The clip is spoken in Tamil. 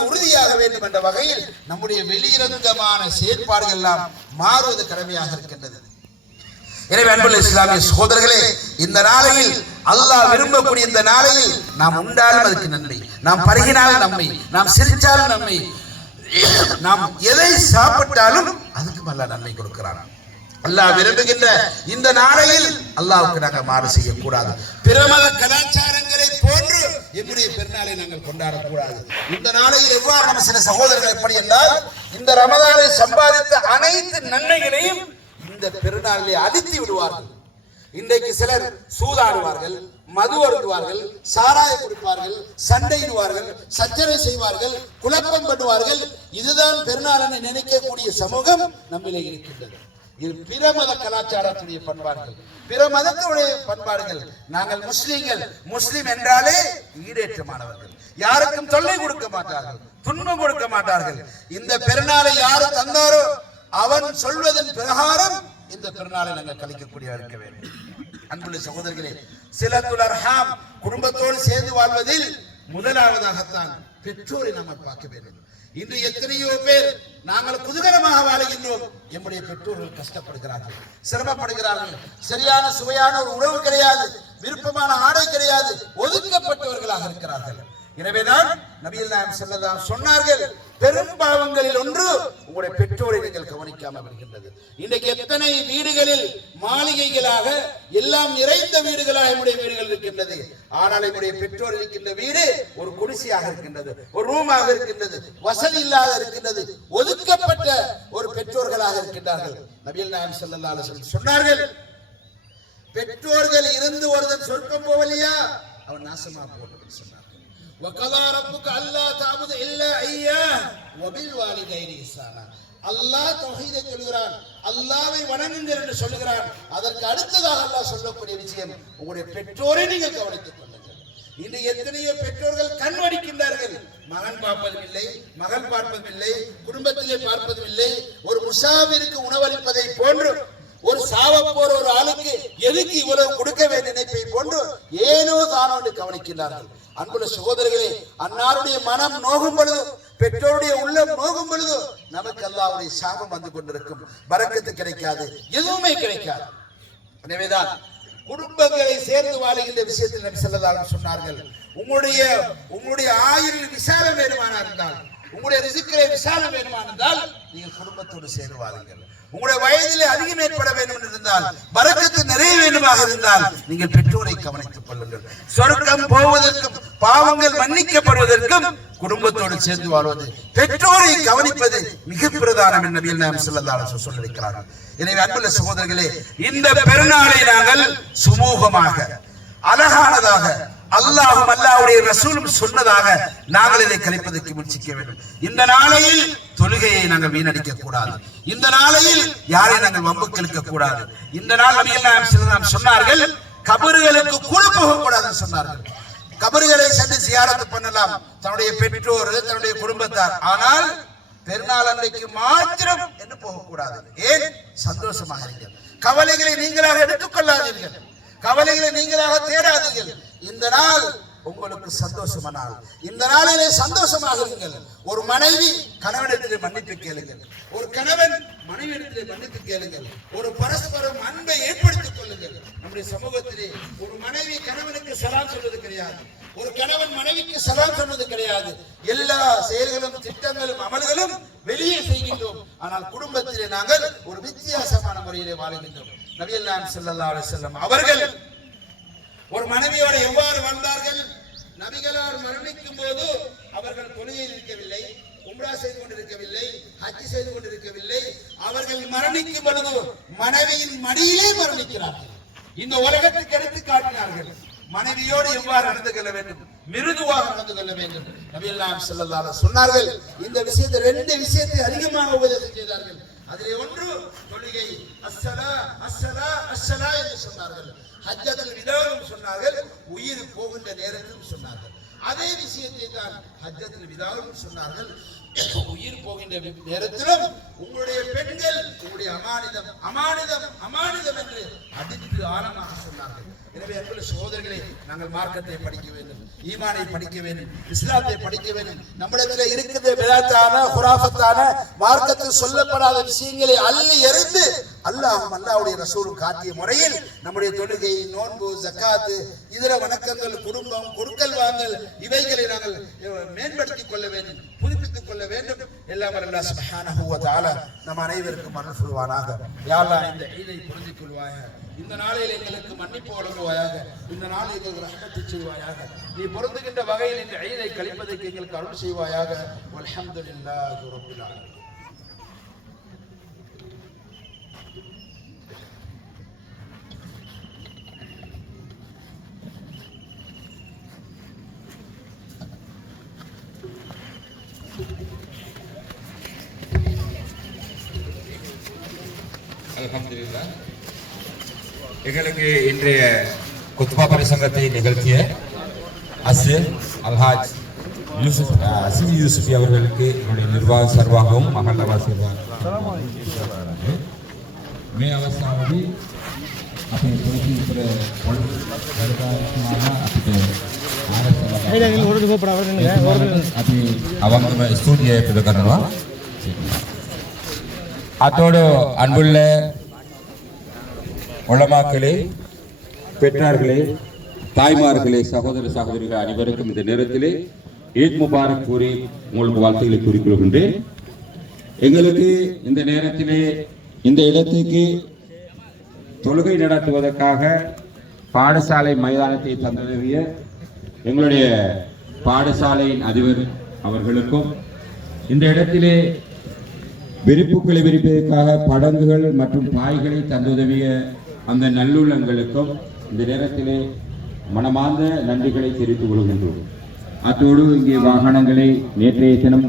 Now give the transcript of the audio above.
ஈமான் உறுதியாக வேண்டும் என்ற வகையில் நம்முடைய வெளியிறங்கமான செயற்பாடுகள் எல்லாம் மாறுவது கடமையாக இருக்கின்றது. எனவே அன்புள்ள இஸ்லாமிய சகோதரர்களே, இந்த நாளையில் அல்லாஹ் விரும்பக்கூடிய இந்த நாளையில் நாம் உண்டாலும் அதுக்கு நன்மை, நாம் பருகினாலும் நன்மை, நாம் சிரித்தாலும் நன்மை, நாம் எதை சாப்பிட்டாலும் அதுக்கு அல்லாஹ் நன்மை கொடுக்கிறான். அல்லாஹ் விரும்புகின்ற இந்த நாளையில் அல்லாஹ்வுக்கு நாங்கள் மாறு செய்யக்கூடாது. பிற மத கலாச்சாரங்களை போன்று என்னுடைய பெருநாளை நாங்கள் கொண்டாடக்கூடாது. இந்த நாளையில் எவ்வாறு நம்ம சில சகோதரர்கள் எப்படி என்றால், இந்த ரமதானை சம்பாதித்த அனைத்து நன்மைகளையும் இந்த பெருநாளிலே அடித்து விடுவார்கள். இன்றைக்கு சிலர் சூதாடுவார்கள், மது அருந்துவார்கள், சாராயம் குடிப்பார்கள், சண்டையிடுவார்கள், சச்சரவை செய்வார்கள், குழப்பம் பண்ணுவார்கள். இதுதான் பெருநாள் என நினைக்கக்கூடிய சமூகம் நம்மிலே இருக்கின்றது. இது பிற மத கலாச்சாரத்துடைய பண்பாடுகள், பிற மதத்துடைய பண்பாடுகள். நாங்கள் முஸ்லிம்கள், முஸ்லிம் என்றாலே ஈடேற்றமானவர்கள், யாருக்கும் தொல்லை கொடுக்க மாட்டார்கள், துன்பம் கொடுக்க மாட்டார்கள். இந்த பெருநாளை யாரு தந்தாரோ அவன் சொல்வதன் பிரகாரம் இந்த பெருநாளை நாங்கள் கழிக்கக்கூடிய இருக்க வேண்டும். அன்புள்ள சகோதரர்களே, சிலத்துல் அர்ஹாம், குடும்பத்தோடு சேர்ந்து வாழ்வதில் முதலாவதாகத்தான் பெற்றோரை நாம் பார்க்க வேண்டும். இன்று எத்தனையோ பேர் நாங்கள் குதூகலமாக வாழுகின்றோம், நம்முடைய பெற்றோர்கள் கஷ்டப்படுகிறார்கள், சிரமப்படுகிறார்கள். சரியான சுவையான ஒரு உணவு கிடையாது, விருப்பமான ஆடை கிடையாது, ஒதுக்கப்பட்டவர்களாக இருக்கிறார்கள். எனவேதான் நபிகள் நாயகம் ஸல்லல்லாஹு அலைஹி வஸல்லம் சொன்னார்கள், பெரும் பாவங்களில் ஒன்று உங்களுடைய பெற்றோரை நீங்கள் கவனிக்காமல் வருகின்றது. இன்றைக்கு எத்தனை வீடுகளில் மாளிகைகளாக எல்லாம் நிறைந்த வீடுகளாக நம்முடைய வீடுகள் இருக்கின்றது. ஆனால் நம்முடைய பெற்றோர் இருக்கின்ற வீடு ஒரு குடிசையாக இருக்கின்றது, ஒரு ரூமாக இருக்கின்றது, வசதி இல்லாத இருக்கின்றது, ஒதுக்கப்பட்ட ஒரு பெற்றோர்களாக இருக்கின்றார்கள். நபிகள் நாயகம் ஸல்லல்லாஹு அலைஹி வஸல்லம் சொன்னார்கள், பெற்றோர்கள் இருந்து ஒருவன் சொர்க்கம் போவலையா அவன் நாசமா போவான் சொன்னார். وَقَضَى رَبُّكَ أَلَّا تَعْبُدُوا إِلَّا إِيَّاهُ وَبِالْوَالِدَيْنِ إِحْسَانًا. அல்லாஹ் தௌஹீதை சொல்கிறான், அல்லாஹ்வை வணங்குங்கள் என்று சொல்கிறான். அதற்கு அடுத்ததாக அல்லாஹ் சொல்லக்கூடிய விஷயம், உங்களுடைய பெற்றோரை நீங்கள் கவனித்துக் கொள்ளுங்கள். இன்று எத்தனையோ பெற்றோர்கள் கண் வடிக்கின்றார்கள், மகன் பார்ப்பதும் இல்லை, மகன் பார்ப்பதும் இல்லை, குடும்பத்திலே பார்ப்பதும் இல்லை. ஒரு முசாபிருக்கு உணவளிப்பதை போன்று, ஒரு சாவ போற ஒரு ஆளுக்கு எதுக்கு இவ்வளவு கொடுக்க வேண்டிய நினைப்பை போன்று ஏனோ தானோ என்று கவனிக்கின்றார்கள். அன்புள்ள சகோதரர்களே, அன்னாருடைய மனம் நோகும் பொழுது, பெற்றோருடைய உள்ளம் நோகும் பொழுது நமக்கு அல்லாஹ்வுடைய சாபம் வந்து கொண்டிருக்கும். பரக்கத்து கிடைக்காது, எதுவுமே கிடைக்காது. எனவேதான் குடும்பங்களை சேர்ந்து வாழுகின்ற விஷயத்தில் நபி ஸல்லல்லாஹு அலைஹி வஸல்லம் சொன்னார்கள், உங்களுடைய ஆயுளில் விசாலம் வேணுமானா இருந்தால், உங்களுடைய ரிஸ்கிலே விசாலம் வேணுமானா இருந்தால் நீங்கள் குடும்பத்தோடு சேர்ந்து வாழுங்கள். உங்களுடைய வயதிலே அதிகம் ஏற்பட வேண்டும் இருந்தால், பரக்கத்து நிறைய வேண்டுமாக இருந்தால் நீங்கள் பெற்றோரை கவனித்துக் கொள்ளுங்கள். சொர்க்கம் போவதற்கும் பாவங்கள் மன்னிக்கப்படுவதற்கும் குடும்பத்தோடு சேர்ந்து வாழ்வது, பெற்றோரை கவனிப்பது மிக பிரதானம் என்று நபிகள் நாயகம் ஸல்லல்லாஹு அலைஹி வஸல்லம் சொல்லியிருக்கிறார்கள். எனவே அன்புள்ள சகோதரர்களே, இந்த பெருநாளை நாங்கள் சுமூகமாக, அழகானதாக, அல்லாஹ்வும் அல்லாஹ்வுடைய ரசூலும் சொன்னதாக நாங்கள் இதை கழிப்பதற்கு முயற்சிக்க வேண்டும். இந்த நாளையில் தொழுகையை நாங்கள் வீணடிக்க கூடாது. இந்த நாளையில் யாரை நாங்கள் வம்புக்களுக்க கூடாது. இந்த நாள் நபிகள் நாயகம் ஸல்லல்லாஹு அலைஹி வஸல்லம் சொன்னார்கள், கபறுகளுக்கு கூட போக கூடாதுன்னு சொன்னார்கள். கபறுகளை சென்று சியாரத்து பண்ணலாம், தன்னுடைய பெற்றோர், தன்னுடைய குடும்பத்தார். ஆனால் பெருநாள் அன்றைக்கு மாத்திரம் என்று போகக்கூடாது. ஏன்? சந்தோஷமாக இருங்கள், கவலைகளை நீங்களாக எடுத்துக்கொள்ளாதீர்கள், கவலைகளை நீங்களாக தேடாதீர்கள். இந்த நாள் உங்களுக்கு சந்தோஷமான நாள். இந்த நாளிலே சந்தோஷமாக இருங்கள். ஒரு மனைவி கணவனிடத்திலே மன்னிப்பு கேளுங்கள், ஒரு கணவன் மனைவியிடத்திலே மன்னிப்பு கேளுங்கள், ஒரு பரஸ்பரம் அன்பை ஏற்படுத்திக் கொள்ளுங்கள். நம்முடைய சமூகத்திலே ஒரு மனைவி கணவனுக்கு சலாம் சொல்வது கிடையாது, ஒரு கணவன் மனைவிக்கு சலாம் சொல்வது கிடையாது. எல்லா செயல்களும், திட்டங்களும், அமல்களும் வெளியே செய்கின்றோம். ஆனால் குடும்பத்திலே நாங்கள் ஒரு வித்தியாசமான முறையிலே வாழுகின்றோம். நபிகள் நாயகம் ஸல்லல்லாஹு அலைஹி வஸல்லம் அவர்கள் ஒரு மனைவியோடு எவ்வாறு வாழ்ந்தார்கள்? நபிகளார் மரணிக்கும் போது அவர்கள் தொழுகையில் இருக்கவில்லை, உம்ரா செய்து கொண்டிருக்கவில்லை, ஹஜ் செய்து கொண்டிருக்கவில்லை. அவர்கள் மரணிக்கும் பொழுது மனைவியின் மடியிலே மரணிக்கிறார்கள். இந்த உலகத்துக்கு எடுத்து காட்டினார்கள் மனைவியோடு எவ்வாறு நடந்து கொள்ள வேண்டும், மிருதுவாக நடந்து கொள்ள வேண்டும். நபிகள் நாயகம் ஸல்லல்லாஹு அலைஹி வஸல்லம் சொன்னார்கள். இந்த விஷயத்தை, ரெண்டு விஷயத்தை அதிகமாக உபதேசம் செய்தார்கள். அதிலே ஒன்று தொழுகை, அஸ்ஸலா அஸ்ஸலா அஸ்ஸலா என்று சொன்னார்கள். ஹஜ்ஜத்துல் விதாவும் சொன்னார்கள், உயிர் போகின்ற நேரத்திலும் சொன்னார்கள். அதே விஷயத்தை தான் ஹஜ்ஜத்துல் விதாவில் சொன்னார்கள், உயிர் போகின்ற நேரத்திலும் உங்களுடைய பெண்கள் உங்களுடைய அமானிதம் அமானிதம் அமானிதம் என்று அடித்து ஆழமாக சொன்னார்கள். எனவே அன்புள்ள சகோதரர்களே, நாங்கள் மார்க்கத்தை படிக்க வேண்டும், ஈமானை படிக்க வேண்டும், இஸ்லாத்தை படிக்க வேண்டும். நம்மிடத்தில் இருக்கிற விதாத்தான குராஃபத்தான மார்க்கத்தில் சொல்லப்படாத விஷயங்களை அள்ளி எறிந்து அல்லாஹ்வும் அல்லாஹ்வுடைய ரசூலும் காட்டிய முறையில் நம்முடைய தொழுகை, நோன்பு, ஜக்காத்து, இதர வணக்கங்கள், குடும்பம், கொடுக்கல் வாங்கல் இவைகளை நாங்கள் மேம்படுத்திக் கொள்ள வேண்டும், புதுப்பித்துக் கொள்ள வேண்டும். எல்லாம் அல்லாஹ் சுப்ஹானஹு வ தஆலா நம் அனைவருக்கும் அருள் புரிவானாக. யா அல்லாஹ், இந்த ஈதை புரிந்து கொள்வாயாக, இந்த நாளில் எங்களுக்கு மன்னிப்பு வழங்குவாயாக, இந்த நாளில் எங்களுக்கு ரஹ்மத்து செய்வாயாக, நீ பொருந்துகின்ற வகையில் இந்த ஈதை கழிப்பதற்கு எங்களுக்கு அருள் செய்வாயாக. வல்ஹம்துலில்லாஹி ரப்பில் ஆலமீன். அல்ஹம்துலில்லாஹ். எங்களுக்கு இன்றைய குத்பா பிரசங்கத்தை நிகழ்த்திய அஸ்ர் அல்ஹாஜ் அசீம் யூசுஃபி அவர்களுக்கு என்னுடைய நிர்வாக சார்பாகவும் மஹல்லவாசி मैं अवस्था में अपने पुलिस पर अभी அவங்க ஸ்டூடியோ எடுத்துக்கறனவா அதோடு அன்புள்ள உலமாக்களே, பெற்றார்களே, தாய்மார்களே, சகோதர சகோதரிகள் அனைவருக்கும் இந்த நேரத்திலே ஈத் முபாரக் கூறி உங்களுக்கு வாழ்த்துக்களை கூறிக்கொள்கின்றேன். எங்களுக்கு இந்த நேரத்திலே இந்த இடத்துக்கு தொழுகை நடத்துவதற்காக பாடசாலை மைதானத்தை தந்தறிய எங்களுடைய பாடசாலையின் அதிபர் அவர்களுக்கும், இந்த இடத்திலே விரிப்புகளை விரிப்பதற்காக படங்குகள் மற்றும் பாய்களை தந்துதவிய அந்த நல்லுள்ளங்களுக்கும் இந்த நேரத்திலே மனமார்ந்த நன்றிகளை தெரிவித்துக் கொள்கின்றோம். அத்தோடு இங்கே வாகனங்களை நேற்றைய தினம்